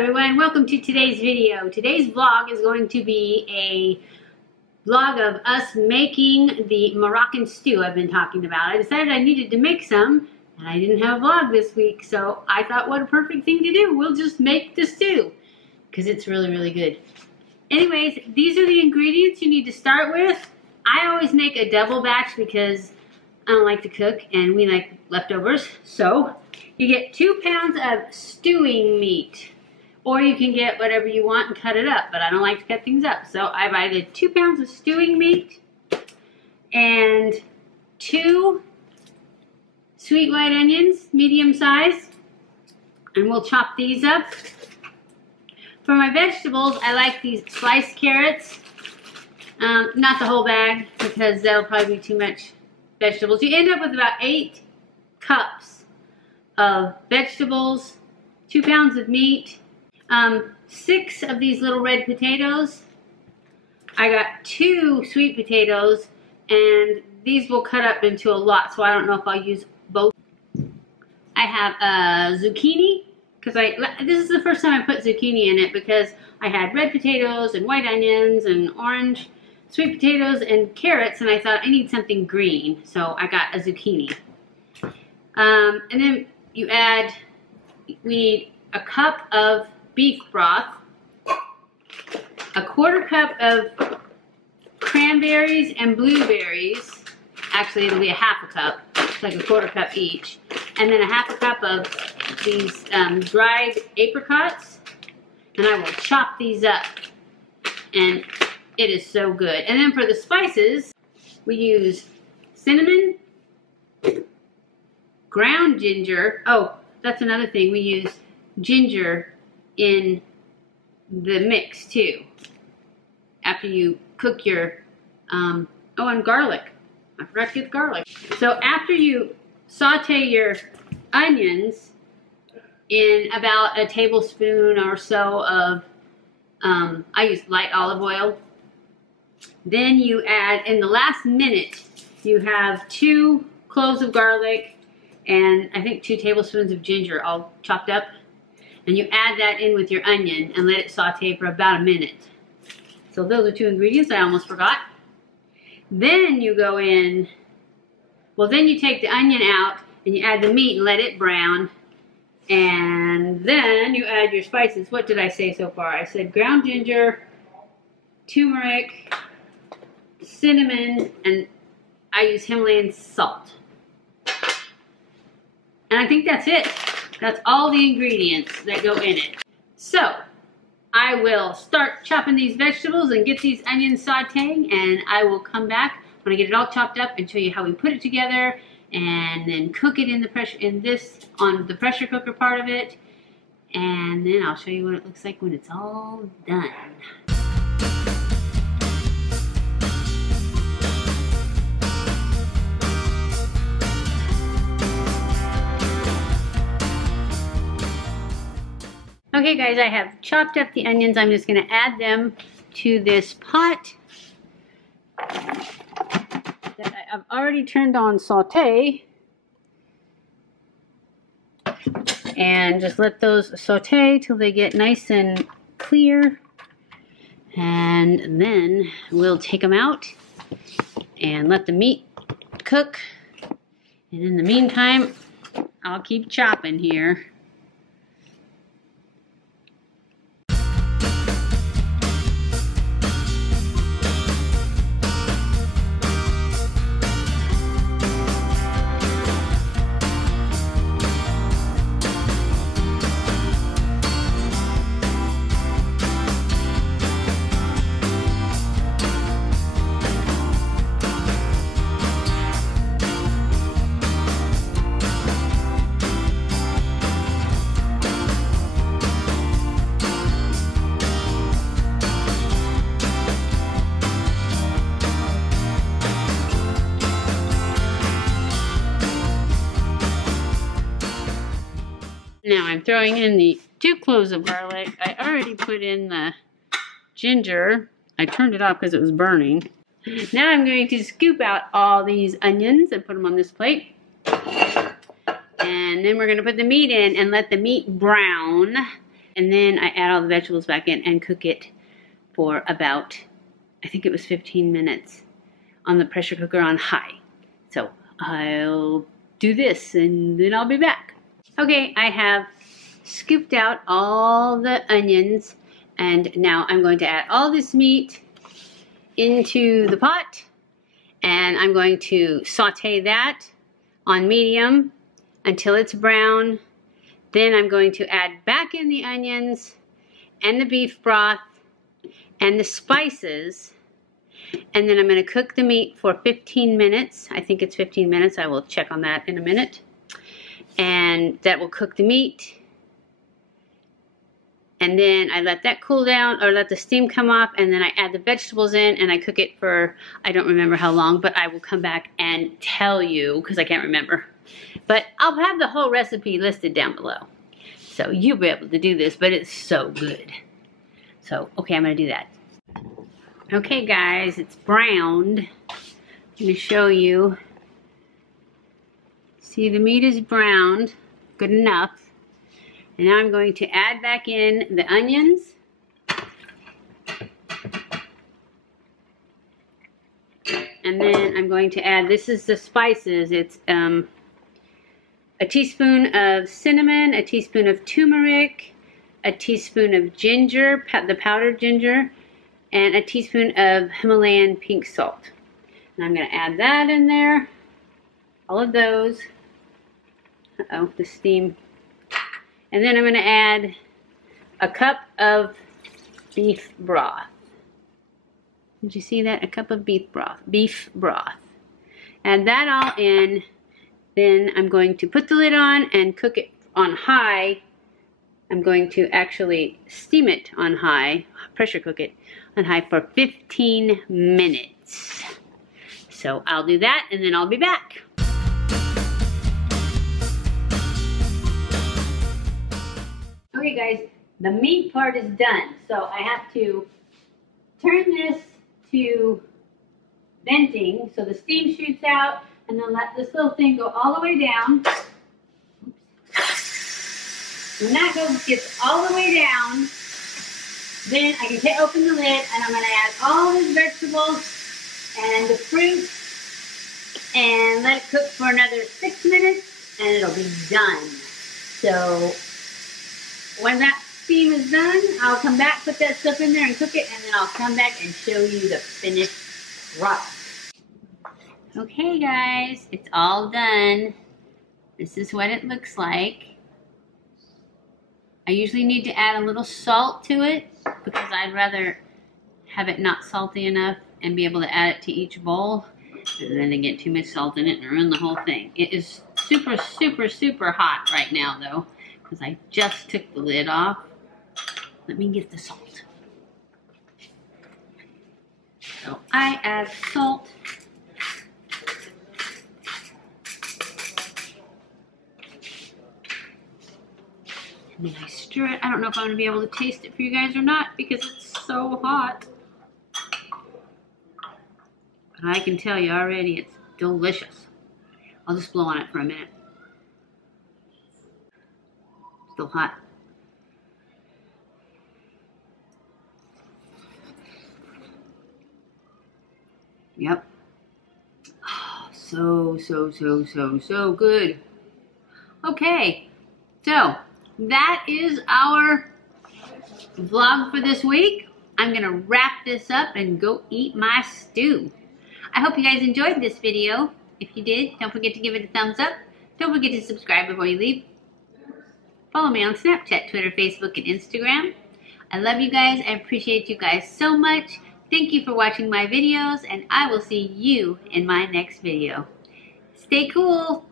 everyone, welcome to today's video. Today's vlog is going to be a vlog of us making the Moroccan stew I've been talking about. I decided I needed to make some and I didn't have a vlog this week, so I thought what a perfect thing to do. We'll just make the stew because it's really good. Anyways, these are the ingredients you need to start with. I always make a double batch because I don't like to cook and we like leftovers. So you get 2 pounds of stewing meat. Or you can get whatever you want and cut it up, but I don't like to cut things up. So I buy the 2 pounds of stewing meat and 2 sweet white onions, medium size, and we'll chop these up. For my vegetables, I like these sliced carrots, not the whole bag because that'll probably be too much vegetables. You end up with about 8 cups of vegetables, 2 pounds of meat, 6 of these little red potatoes. I got 2 sweet potatoes, and these will cut up into a lot, so I don't know if I'll use both. I have a zucchini, because this is the first time I put zucchini in it because I had red potatoes and white onions and orange sweet potatoes and carrots, and I thought I need something green, so I got a zucchini. And then we need a cup of beef broth, a 1/4 cup of cranberries and blueberries. Actually, it'll be a 1/2 cup. It's like a 1/4 cup each. And then a 1/2 cup of these dried apricots. And I will chop these up. And it is so good. And then for the spices, we use cinnamon, ground ginger. Oh, that's another thing. We use ginger in the mix too after you cook your oh, and garlic. I forgot to get the garlic. So after you saute your onions in about a tablespoon or so of I use light olive oil, then you add, in the last minute, you have 2 cloves of garlic and I think 2 tablespoons of ginger all chopped up. And you add that in with your onion and let it saute for about a minute. So those are 2 ingredients I almost forgot. Then you go in, well then you take the onion out and you add the meat and let it brown. And then you add your spices. What did I say so far? I said ground ginger, turmeric, cinnamon, and I use Himalayan salt. And I think that's it. That's all the ingredients that go in it. So, I will start chopping these vegetables and get these onions sauteing, and I will come back when I get it all chopped up and show you how we put it together and then cook it in the on the pressure cooker part of it, and then I'll show you what it looks like when it's all done. Okay guys, I have chopped up the onions. I'm just going to add them to this pot that I've already turned on saute. And just let those saute till they get nice and clear. And then we'll take them out and let the meat cook. And in the meantime, I'll keep chopping here. Now I'm throwing in the 2 cloves of garlic. I already put in the ginger. I turned it off because it was burning. Now I'm going to scoop out all these onions and put them on this plate. And then we're going to put the meat in and let the meat brown. And then I add all the vegetables back in and cook it for about, I think it was 15 minutes on the pressure cooker on high. So I'll do this and then I'll be back. Okay, I have scooped out all the onions and now I'm going to add all this meat into the pot and I'm going to saute that on medium until it's brown. Then I'm going to add back in the onions and the beef broth and the spices. And then I'm going to cook the meat for 15 minutes. I think it's 15 minutes. I will check on that in a minute. And that will cook the meat. And then I let that cool down or let the steam come off. And then I add the vegetables in and I cook it for, I don't remember how long, but I will come back and tell you because I can't remember. But I'll have the whole recipe listed down below. So you'll be able to do this, but it's so good. So, okay, I'm going to do that. Okay, guys, it's browned. I'm going to show you. See, the meat is browned. Good enough. And now I'm going to add back in the onions. And then I'm going to add, this is the spices. It's a teaspoon of cinnamon, a teaspoon of turmeric, a teaspoon of ginger, the powdered ginger, and a teaspoon of Himalayan pink salt. And I'm going to add that in there. All of those. Uh-oh, the steam. And then I'm going to add a cup of beef broth. Did you see that? A cup of beef broth. Beef broth. Add that all in. Then I'm going to put the lid on and cook it on high. I'm going to actually steam it on high, pressure cook it on high for 15 minutes. So I'll do that and then I'll be back. Okay guys, the meat part is done. So I have to turn this to venting so the steam shoots out and then let this little thing go all the way down. When that gets all the way down, then I can open the lid and I'm going to add all these vegetables and the fruit and let it cook for another 6 minutes and it'll be done. So when that steam is done, I'll come back, put that stuff in there and cook it, and then I'll come back and show you the finished product. Okay guys, it's all done. This is what it looks like. I usually need to add a little salt to it because I'd rather have it not salty enough and be able to add it to each bowl. And then they get too much salt in it and ruin the whole thing. It is super, super, super hot right now though because I just took the lid off. Let me get the salt. So I add salt. And then I stir it. I don't know if I'm going to be able to taste it for you guys or not because it's so hot. But I can tell you already it's delicious. I'll just blow on it for a minute. Still hot. Yep. Oh, so good. Okay. So that is our vlog for this week. I'm going to wrap this up and go eat my stew. I hope you guys enjoyed this video. If you did, don't forget to give it a thumbs up. Don't forget to subscribe before you leave. Follow me on Snapchat, Twitter, Facebook, and Instagram. I love you guys. I appreciate you guys so much. Thank you for watching my videos, and I will see you in my next video. Stay cool.